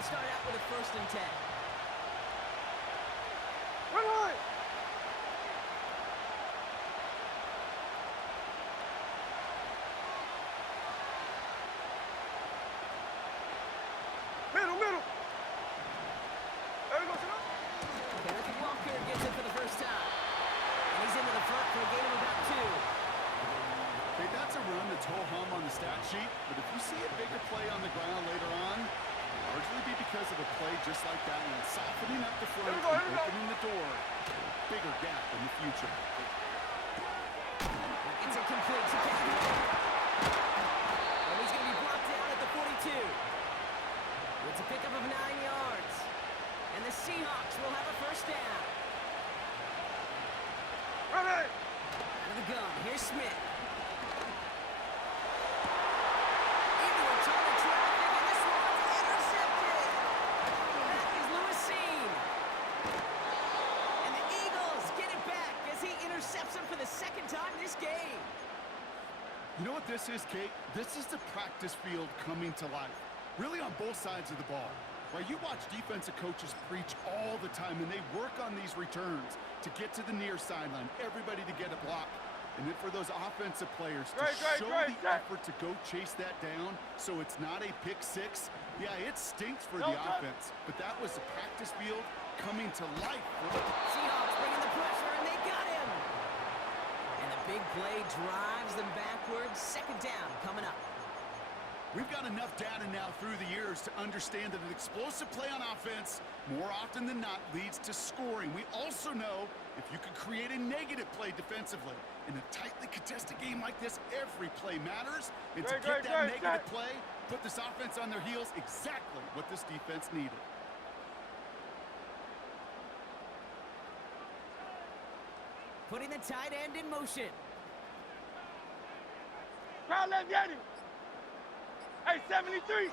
will start out with a 1st and 10. Run on! Middle! There we go, son. Kenneth Walker gets it for the first time. And he's into the front for a gain of about 2. Okay, that's a run that's ho-hum on the stat sheet, but if you see a bigger play on the ground later on, largely be because of a play just like that one, softening up the front and opening the door. Bigger gap in the future. It's incomplete to Kenneth. And he's going to be blocked down at the 42. It's a pickup of 9 yards. And the Seahawks will have a 1st down. Run it! Out of the gun, here's Smith. Into a ton of traffic, and this one's intercepted. That is Lewisine. And the Eagles get it back as he intercepts him for the 2nd time this game. You know what this is, Kate? This is the practice field coming to life. Really on both sides of the ball. Right, you watch defensive coaches preach all the time, and they work on these returns to get to the near sideline, everybody to get a block. And then for those offensive players to show the effort to go chase that down so it's not a pick 6. Yeah, it stinks for the offense, but that was the practice field coming to life. Seahawks bringing the pressure, and they got him. And the big play drives them backwards. 2nd down coming up. We've got enough data now through the years to understand that an explosive play on offense more often than not leads to scoring. We also know if you can create a negative play defensively. In a tightly contested game like this, every play matters. And to get that negative play, put this offense on their heels, exactly what this defense needed. Putting the tight end in motion. Crowd left Yanni. Hey, 73!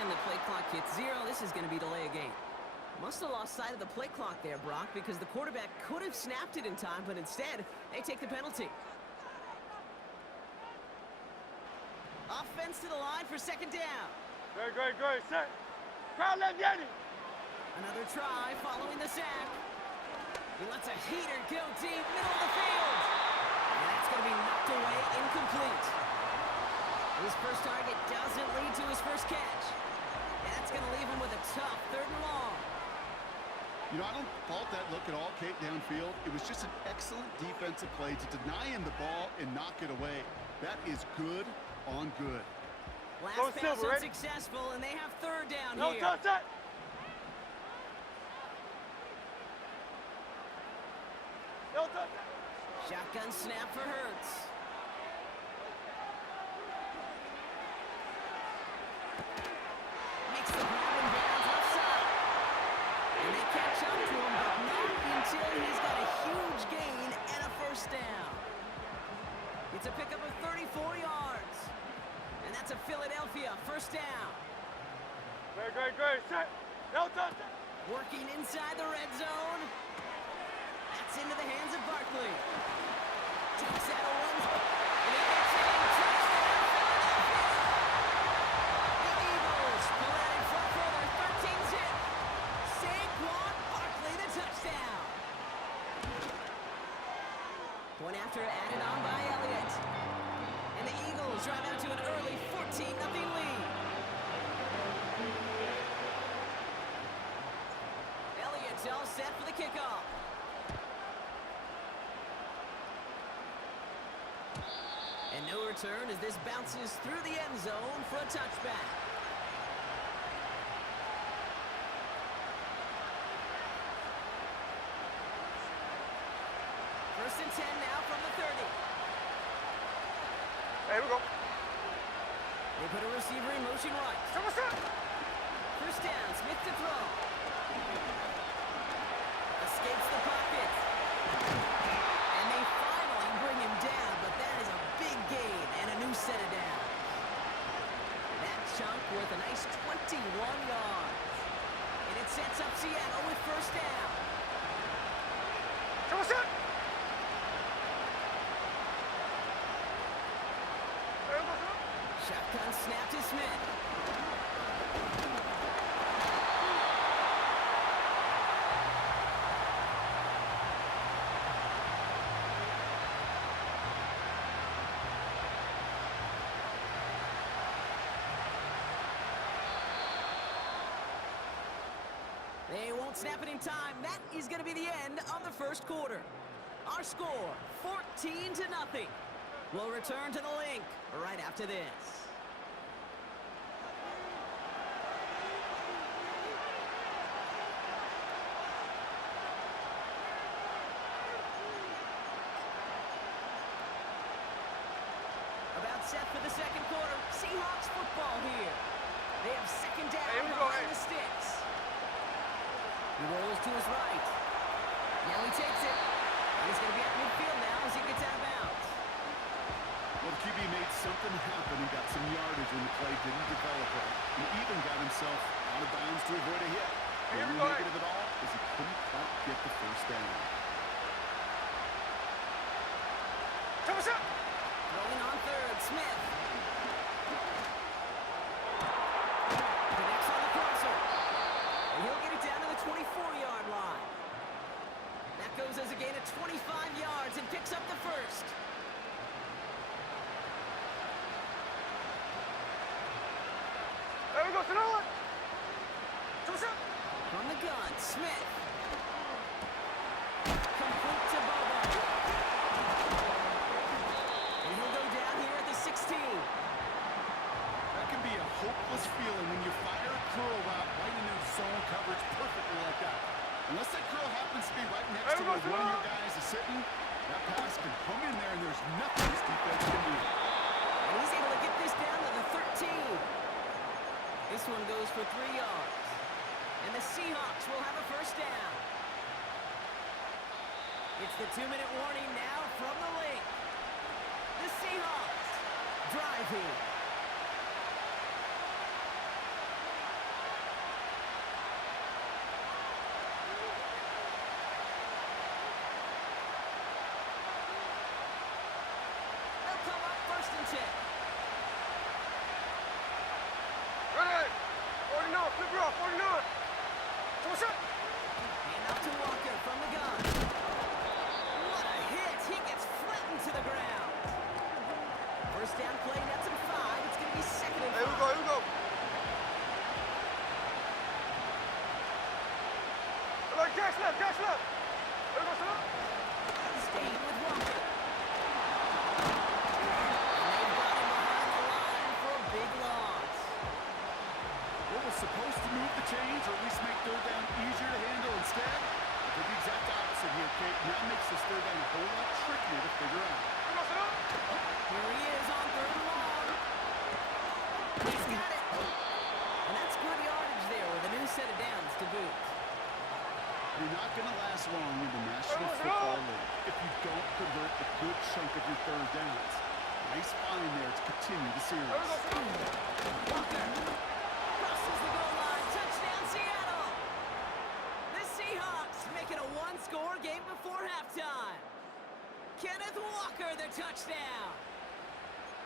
And the play clock hits 0. This is going to be delay a game. Must have lost sight of the play clock there, Brock, because the quarterback could have snapped it in time, but instead, they take the penalty. Offense to the line for 2nd down. Great, set. Crowd left Yanni. Another try following the sack. He lets a heater go deep, middle of the field. And that's going to be knocked away, incomplete. His first target doesn't lead to his first catch. And that's going to leave him with a tough 3rd and long. You know, I don't fault that look at all, Kate, downfield. It was just an excellent defensive play to deny him the ball and knock it away. That is good on good. Last pass unsuccessful, and they have 3rd down here. No touch that. Shotgun snap for Hurts. Makes the grab and bounds offside. And they catch up to him, but not until he's got a huge gain and a 1st down. It's a pickup of 34 yards. And that's a Philadelphia 1st down. Great, set. No touch that. Working inside the red zone. That's into the hands of Barkley. Takes out a one. And he gets it in. Touchdown, Philadelphia. The Eagles pull out in front for their 13-zip. Saquon Barkley, the touchdown. Point after added on by Elliott. And the Eagles drive out to an early 14-0 lead. Elliott's all set for the kickoff. And no return as this bounces through the end zone for a touchback. First and 10 now from the 30. There we go. They put a receiver in motion right. First down, Smith to throw. Escapes the pocket. And they finally bring him down, but that is a big gain and a new set of downs. That chunk worth a nice 21 yards. And it sets up Seattle with first down. Shotgun snap to Smith. They won't snap it in time. That is going to be the end of the first quarter. Our score, 14-0. We'll return to the link right after this. About set for the second quarter. Seahawks football here. They have second down behind the sticks. He rolls to his right. Now he takes it. And he's going to be at midfield now as he gets out of bounds. Well, the QB made something happen and got some yardage when the play didn't develop right. He even got himself out of bounds to avoid a hit. The only negative at all is he couldn't quite get the first down. Throwing on third, Smith. Connects on the crosser. And he'll get it down to the 24-yard line. That goes as a gain of 25 yards and picks up the first. There we go, Sonoma. From the gun, Smith. Complete to Bobo. And he'll go down here at the 16. That can be a hopeless feeling when you fire a curl route right into zone coverage perfectly like that. Unless that curl happens to be right next to where one of your guys is sitting, that pass can come in there and there's nothing this defense can do. And he's able to get this down to the 13. This one goes for 3 yards. And the Seahawks will have a first down. It's the 2-minute warning now from the link. The Seahawks driving. They'll come up 1st and 10. Ready. 49, flip her off, 49. And up to Walker from the gun. What a hit! He gets flattened to the ground. First down play, that's at 5. It's going to be 2nd and 5. Here we go, here we go. Like dash left, dash left. Here we go, Sonoma. Staying with Walker. And they've got him behind the line for a big loss. What was supposed to move the chains or at least make third down easier to handle instead? Did the exact opposite here, Kate. Now makes this third down a whole lot trickier to figure out. Here we go, Sonoma. Here he is on 3rd and long. He's got it. And that's good yardage there with a new set of downs to boot. You're not going to last long in the National Football League if you don't convert a good chunk of your third downs. Nice find there to continue the series. Here we go, Sonoma. Walker crosses the goal line. Touchdown, Seattle. The Seahawks make it a one-score game before halftime. Kenneth Walker, the touchdown.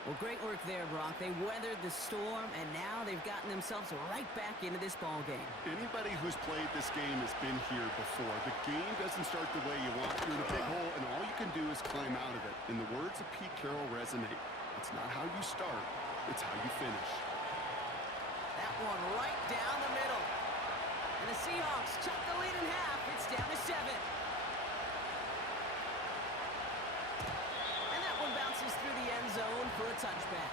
Well, great work there, Brock. They weathered the storm, and now they've gotten themselves right back into this ball game. Anybody who's played this game has been here before. The game doesn't start the way you want. You're in a big hole, and all you can do is climb out of it. And the words of Pete Carroll resonate. It's not how you start, it's how you finish. That one right down the middle. And the Seahawks chop the lead in half. It's down to 7. And that one bounces through the end zone for a touchback.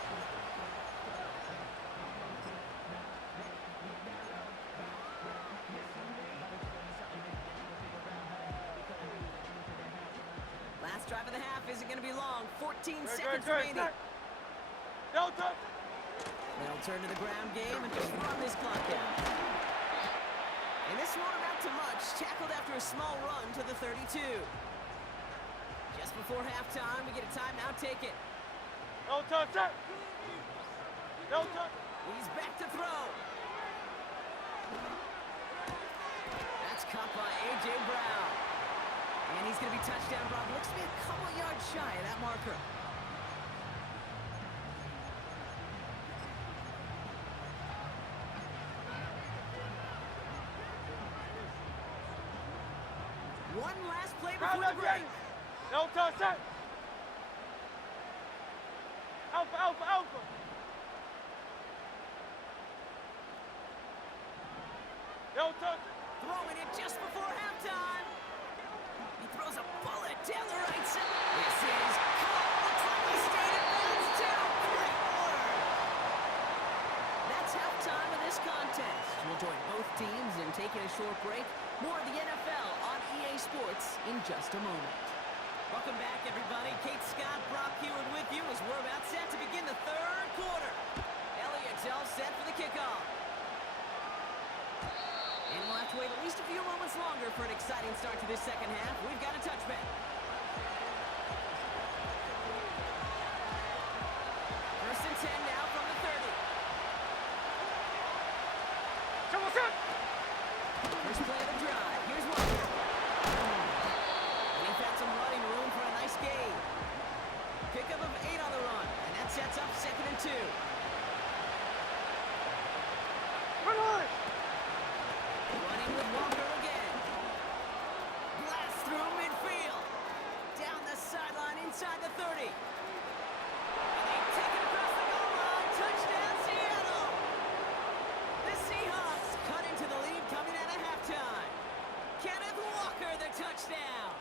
Last drive of the half isn't going to be long. 14 seconds remaining. Delta. They'll turn to the ground game and just run this clock down. And this won't amount to much. Tackled after a small run to the 32. Just before halftime, we get a timeout. Take it. Delta, set. Delta. He's back to throw. That's caught by A.J. Brown. And he's going to be touchdown. Brock looks to be a couple yards shy of that marker. play Round before the up, break. Yanni. No touch, set. Alpha, alpha, alpha. No touch. Throwing it just before halftime. He throws a bullet down the right side. This is caught. Looks like he stayed in bounds too. Great order. That's halftime of this contest. We'll join both teams in taking a short break. More of the NFL on EA Sports in just a moment. Welcome back, everybody. Kate Scott, Brock Heward with you as we're about set to begin the third quarter. Elliott's all set for the kickoff. And we'll have to wait at least a few moments longer for an exciting start to this second half. We've got a touchback. First and 10 now from the 30. Triple set. First play of the drive. Here's Walker. And he found some running room for a nice gain. Pickup of 8 on the run. And that sets up 2nd and 2. Come on. Running with Walker again. Blast through midfield. Down the sideline inside the 30. And they take it across the goal line. Touchdown, Seattle. The Seahawks cut into the lead coming out of halftime. Kenneth Walker, the touchdown.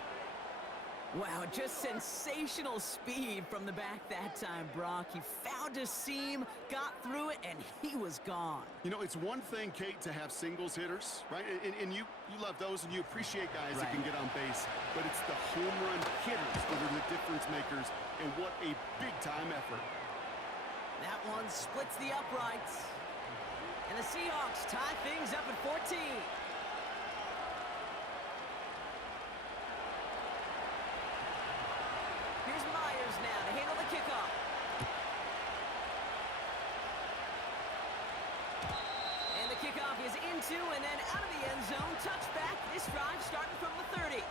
Wow, just sensational speed from the back that time, Brock. He found a seam, got through it, and he was gone. You know, it's one thing, Kate, to have singles hitters, right? And you love those and you appreciate guys that can get on base. But it's the home run hitters that are the difference makers, and what a big-time effort. That one splits the uprights. And the Seahawks tie things up at 14. Here's Myers now to handle the kickoff. And the kickoff is into and then out of the end zone. Touchback. This drive starting from the 30.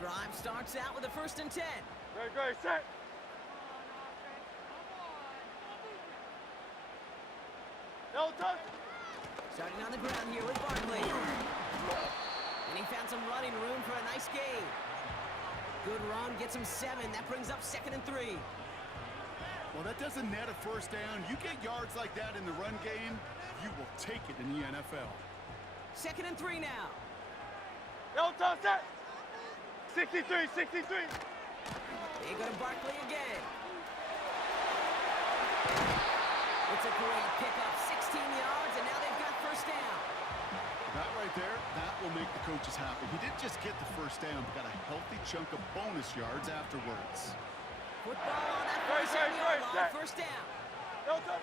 Drive starts out with a 1st and 10. Great, great, set. No touch. Starting on the ground here with Barkley. And he found some running room for a nice gain. Good run, gets him 7. That brings up 2nd and 3. Well, that doesn't net a first down. You get yards like that in the run game, you will take it in the NFL. 2nd and 3 now. No touch, set. 63, 63. They go to Barkley again. It's a great pickup, 16 yards, and now they've got first down. That right there, that will make the coaches happy. He didn't just get the first down, but got a healthy chunk of bonus yards afterwards. Football on that Great, 47-yard great, line, set. first down. No touch.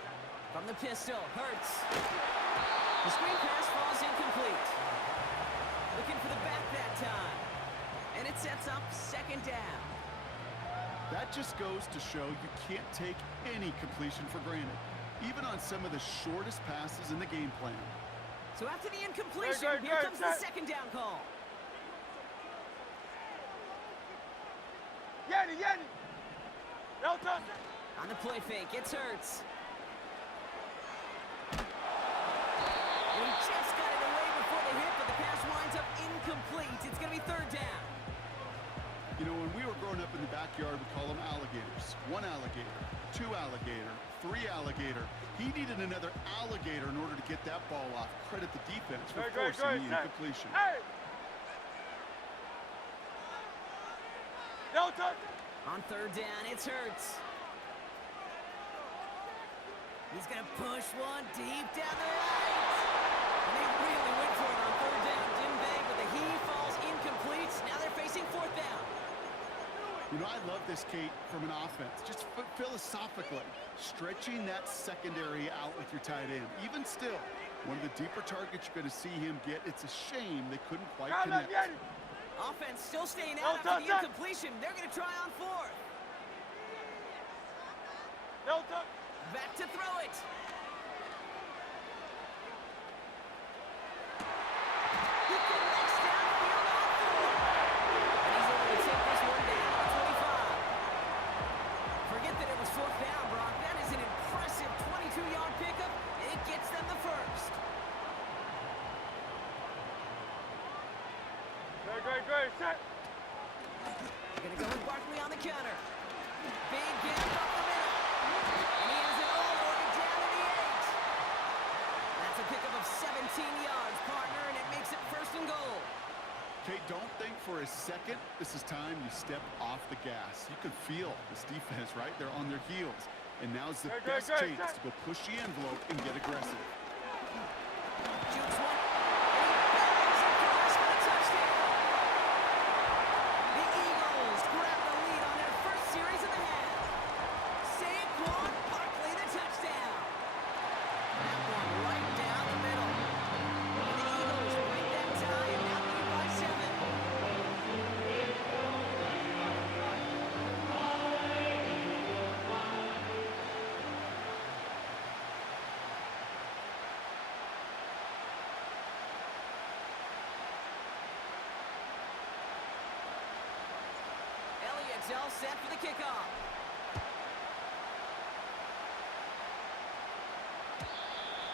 From the pistol, Hurts. The screen pass falls incomplete. Looking for the back that time. And it sets up 2nd down. That just goes to show you can't take any completion for granted, even on some of the shortest passes in the game plan. So after the incompletion, Great, here great, comes the set. 2nd down call. Yanni, Yanni. No touch. On the play fake, it's Hurts. And he just got it away before the hit, but the pass winds up incomplete. It's going to be 3rd down. You know, when we were growing up in the backyard, we call them alligators. 1 alligator, 2 alligator, 3 alligator. He needed another alligator in order to get that ball off. Credit the defense for Great, forcing the set. incompletion. Hey. No touch. On 3rd down, it's Hurts. He's going to push one deep down the right. And they really went for it on 3rd down, didn't they? But the heave falls incomplete. Now they're facing 4th down. You know, I love this, Kate, from an offense. Just philosophically, stretching that secondary out with your tight end. Even still, one of the deeper targets you're going to see him get. It's a shame they couldn't quite Round up, connect. Yanni. Offense still staying No out after the touch. incompletion. They're going to try on 4th. No touch. Back to throw it. He connects downfield on 4. And he's able to take this one down at 25. second, this is time you step off the gas. You can feel this defense, right? They're on their heels. And now's the best chance to go push the envelope and get aggressive. Jukes one. And he barrels across for the touchdown. The Eagles grab the lead on their first series of the half. Saquon Barkley, the touchdown. That one right down the middle. And the Eagles break that tie and now lead by 7. Elliott's all set for the kickoff.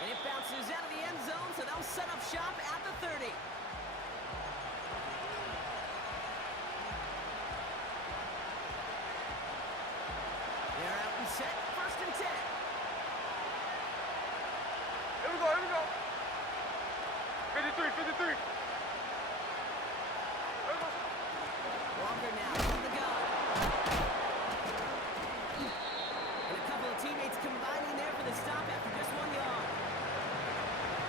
And it bounces out of the end zone, so they'll set up shop at the 30. They're out and set, 1st and 10. Here we go, here we go. 53, 53. Walker now from the gun. And a couple of teammates combining there for the stop after just 1 yard.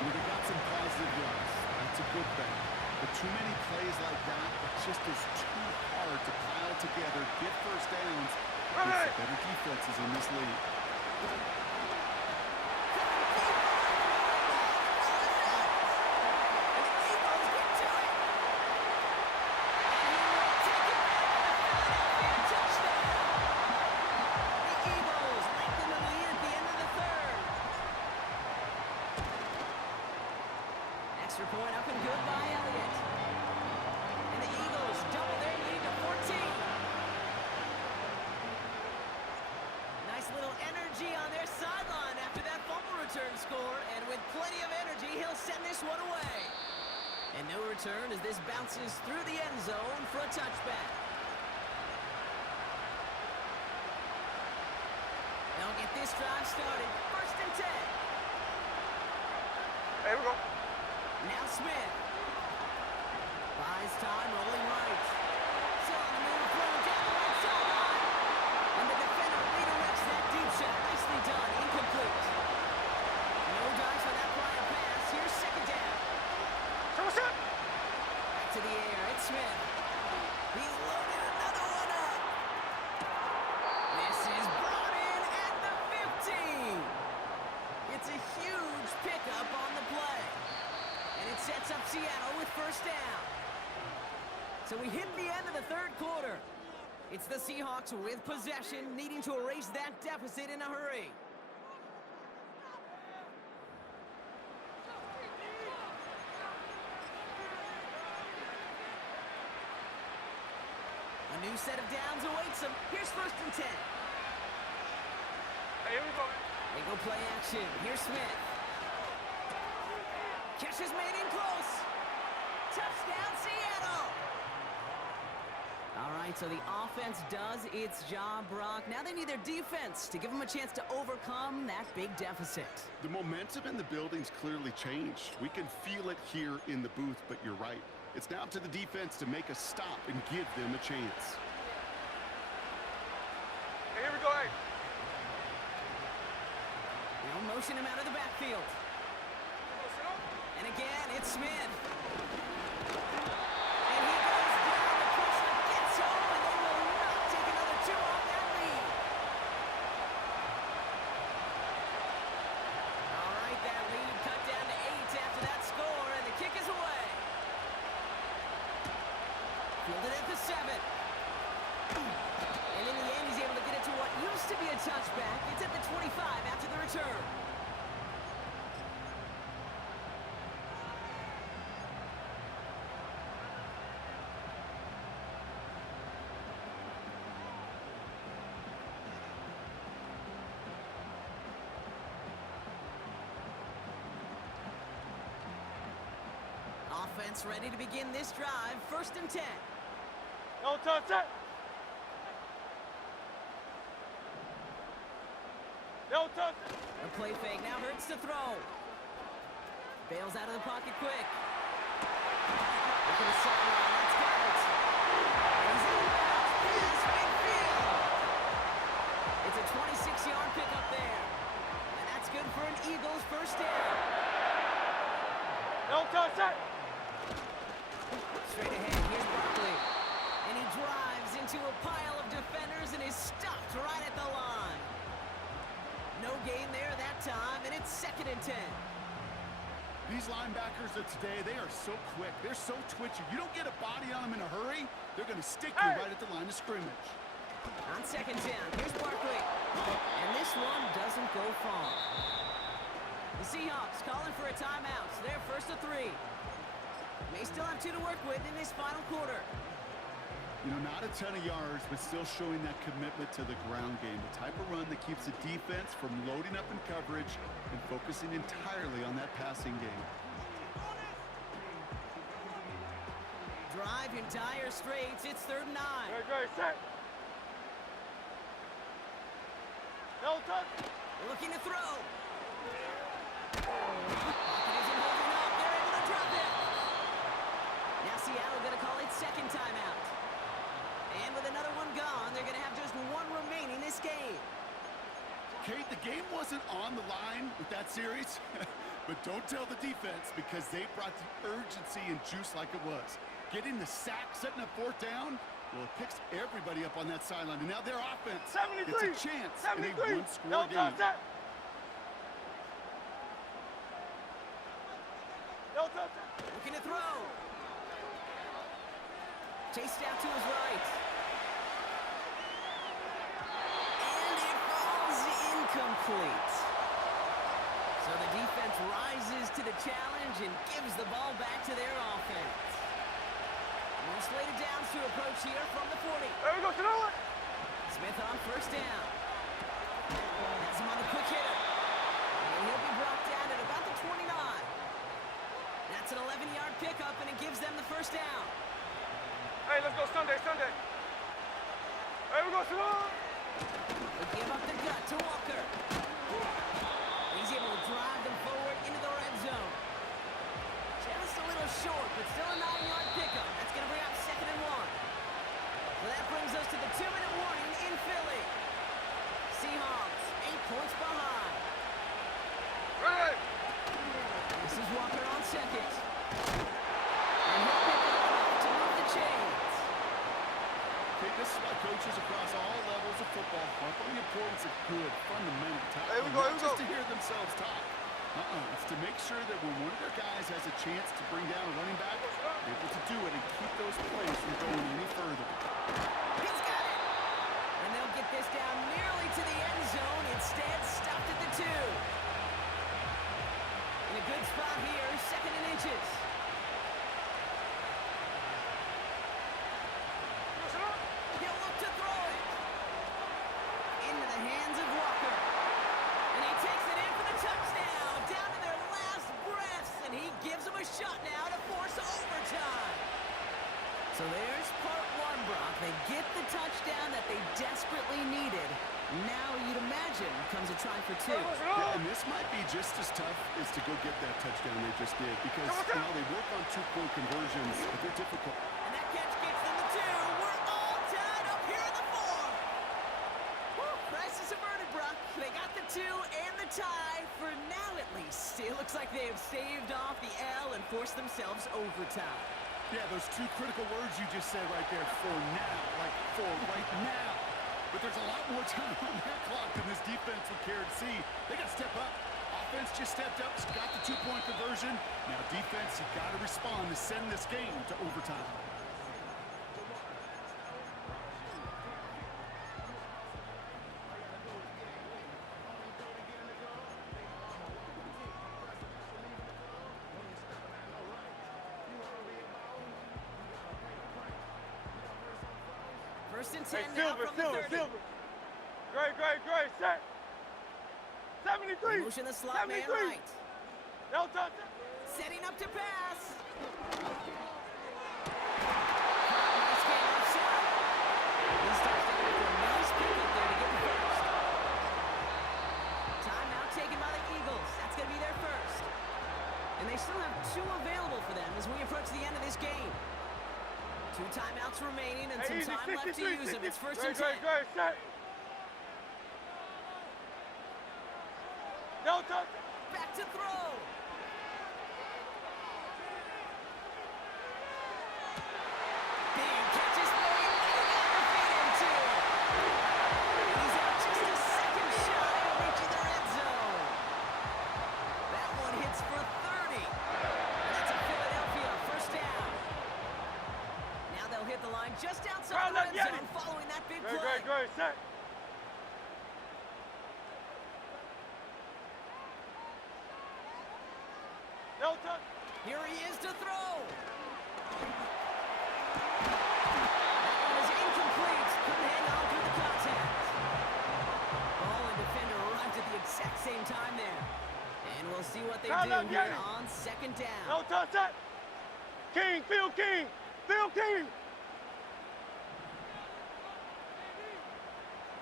They got some positive yards. That's a good thing. But too many plays like that, it just is too hard to pile together, get first downs against the better defenses in this league. Extra point up and good by Elliott. And the Eagles double their lead to 14. Nice little energy on their sideline after that fumble return score. And with plenty of energy, he'll send this one away. And no return as this bounces through the end zone for a touchback. They'll get this drive started. 1st and 10. Here we go. Now Smith. Buys time, rolling right. So on the move, throw down the right sideline. And the defender redirects that deep shot. Nicely done, incomplete. No dice on that prior pass. Here's 2nd down. What's up? Back to the air, it's Smith. He's loaded another one up. This is brought in at the 15. It's a huge pickup on the play. And it sets up Seattle with 1st down. So we hit the end of the 3rd quarter. It's the Seahawks with possession, needing to erase that deficit in a hurry. A new set of downs awaits them. Here's 1st and 10. Hey, here we go. They go play action. Here's Smith. Catch is made in close. Touchdown, Seattle. All right, so the offense does its job, Brock. Now they need their defense to give them a chance to overcome that big deficit. The momentum in the building's clearly changed. We can feel it here in the booth, but you're right. It's now up to the defense to make a stop and give them a chance. Hey, here we go, hey. They'll motion him out of the backfield. And again, it's Smith. And he goes down. The pressure gets home, and they will not take another 2 off that lead. All right, that lead cut down to 8 after that score, and the kick is away. Fielded at the 7. And in the end, he's able to get it to what used to be a touchback. It's at the 25 after the return. Offense ready to begin this drive. 1st and 10. No touch it. No touch it. The play fake now hurts to throw. Bails out of the pocket quick. Look at the sideline. That's got it. He's inbounds, pass midfield. It's a 26-yard pickup there. And that's good for an Eagles first down. No touch that. Straight ahead, here's Barkley. And he drives into a pile of defenders and is stopped right at the line. No gain there that time, and it's 2nd and 10. These linebackers of today, they are so quick. They're so twitchy. You don't get a body on them in a hurry, they're going to stick you right at the line of scrimmage. On 2nd down, here's Barkley. And this one doesn't go far. The Seahawks calling for a timeout. So they're 1st and 3. May still have 2 to work with in this final quarter. You know, not a ton of yards, but still showing that commitment to the ground game. The type of run that keeps the defense from loading up in coverage and focusing entirely on that passing game. Drive in dire straits. It's 3rd and 9. Great, set. No touch. Looking to throw. Pocket isn't holding up. They're able to drop it. Now Seattle going to call its 2nd timeout. And with another one gone, they're going to have just 1 remaining this game. Kate, the game wasn't on the line with that series, but don't tell the defense because they brought the urgency and juice like it was. Getting the sack, setting up 4th down, well, it picks everybody up on that sideline. And now their offense, 73, it's a chance in a 73. one-score No game. touch that. No touch that. Looking to throw. Chased out to his right. And it falls incomplete. So the defense rises to the challenge and gives the ball back to their offense. More slated downs to approach here from the 40. There we go, Sonoma. Smith on 1st down. Has him on the quick hitter. And he'll be brought down at about the 29. That's an 11-yard pickup, and it gives them the 1st down. Hey, let's go Sunday. There we go, Sonoma. They give up the gut to Walker. He's able to drive them forward into the red zone. Just a little short, but still a 9-yard pickup. That's going to bring up 2nd and 1. So that brings us to the 2-minute warning in Philly. Seahawks 8 points behind. Right. This is Walker on 2nd. And he'll pick up enough to move the chains. Okay, this is why coaches across all levels of football harp on the importance of good, fundamental tackling. Here we go, Not just to hear themselves talk. It's to make sure that when one of their guys has a chance to bring down a running back, they're able to do it and keep those plays from going any further. He's got it. And they'll get this down nearly to the end zone. Instead, stopped at the 2. In a good spot here, 2nd and inches. He'll look to throw it. Into the hands of Walker. And he takes it in for the touchdown. Down to their last breaths. And he gives them a shot now to force overtime. So there's part 1, Brock. They get the touchdown that they desperately needed. Now you'd imagine comes a try for 2. Yeah, and this might be just as tough as to go get that touchdown they just did because, you know, they work on 2-point conversions, but they're difficult. And that catch gets them the 2. We're all tied up here in the 4th. Woo, crisis averted, Brock. They got the 2 and the tie for now at least. It looks like they have saved off the L and forced themselves overtime. Yeah, those 2 critical words you just said right there, for now, like for right now. But there's a lot more time on their clock than this defense would care to see. They got to step up. Offense just stepped up, got the 2-point conversion. Now defense, you got to respond to send this game to overtime. First and 10 Hey, now from the 30. Silver. Great, set. 73. Motion the slot 73. man right. No touch. Setting up to pass. Nice game offside. He starts to make a nice pickup there to get the first. Timeout taken by the Eagles. That's going to be their first. And they still have 2 available for them as we approach the end of this game. 2 timeouts remaining and Hey, some easy, time left to 63, use them. It's first Great, and 10. great, great, set. No touch. Back to throw. Big catch is made, and he got the feet into. And he's out just a second shy of reaching the red zone. That one hits for 30. And that's a Philadelphia first down. Now they'll hit the line just outside the red zone following that big play. Great, great, great, set. No touch. Here he is to throw. That one is incomplete. Couldn't hang on through the contact. Ball and defender arrived at the exact same time there. And we'll see what they do here on second down. No touch, set. King, Phil King, Phil King.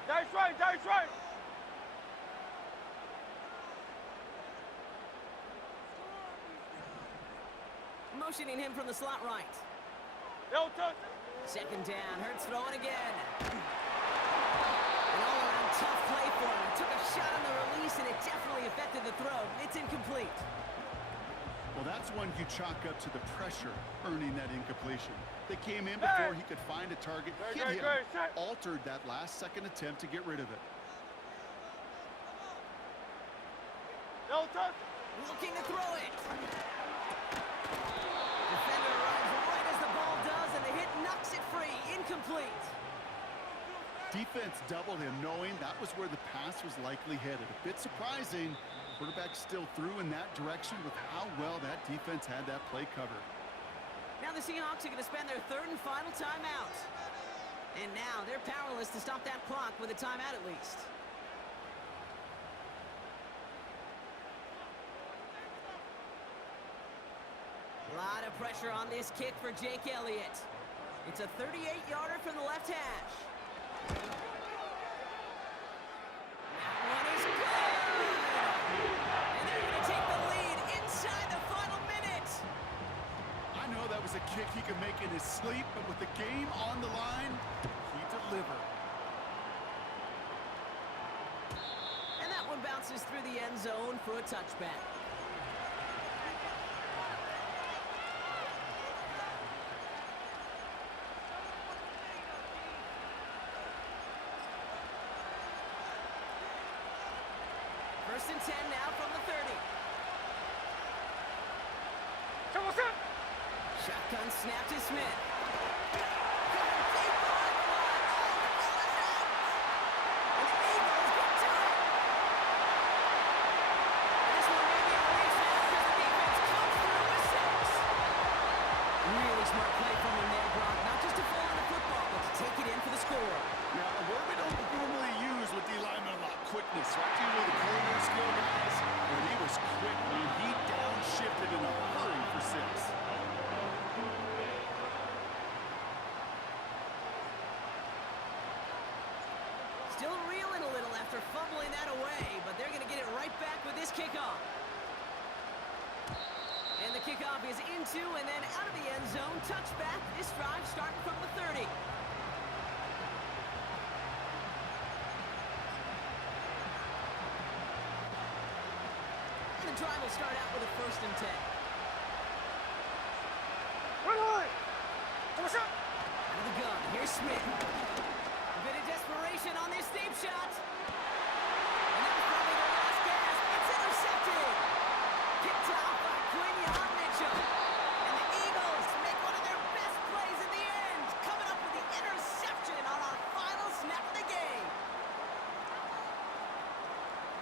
That's right, that's right. Motioning him from the slot right. No touch. Second down, Hurts throwing again. An all-around tough play for him. Took a shot on the release, and it definitely affected the throw. It's incomplete. Well, that's one you chalk up to the pressure earning that incompletion. They came in before he could find a target, hit him, altered that last-second attempt to get rid of it. No touch. Looking to throw it. Defender arrives right as the ball does, and the hit knocks it free. Incomplete. Defense doubled him, knowing that was where the pass was likely headed. A bit surprising. Quarterback still threw in that direction with how well that defense had that play covered. Now the Seahawks are going to spend their third and final timeout. And now they're powerless to stop that clock with a timeout at least. A lot of pressure on this kick for Jake Elliott. It's a 38-yarder from the left hash. That one is good! And they're going to take the lead inside the final minute. I know that was a kick he could make in his sleep, but with the game on the line, he delivered. And that one bounces through the end zone for a touchback. First and 10 now from the 30. Shotgun snap to Smith. Really smart play from him there, Brock. Not just to fall on the football, but to take it in for the score. Now, a word we don't normally use with D linemen a lot, quickness, right? You know the corner skill guys, but he was quick, man. He downshifted in a hurry for 6. Still reeling a little after fumbling that away, but they're going to get it right back with this kickoff. And the kickoff is into and then out of the end zone. Touchback. This drive starting from the 30. And the drive will start out with a first and 10. Out of the gun. Here's Smith. A bit of desperation on this deep shot.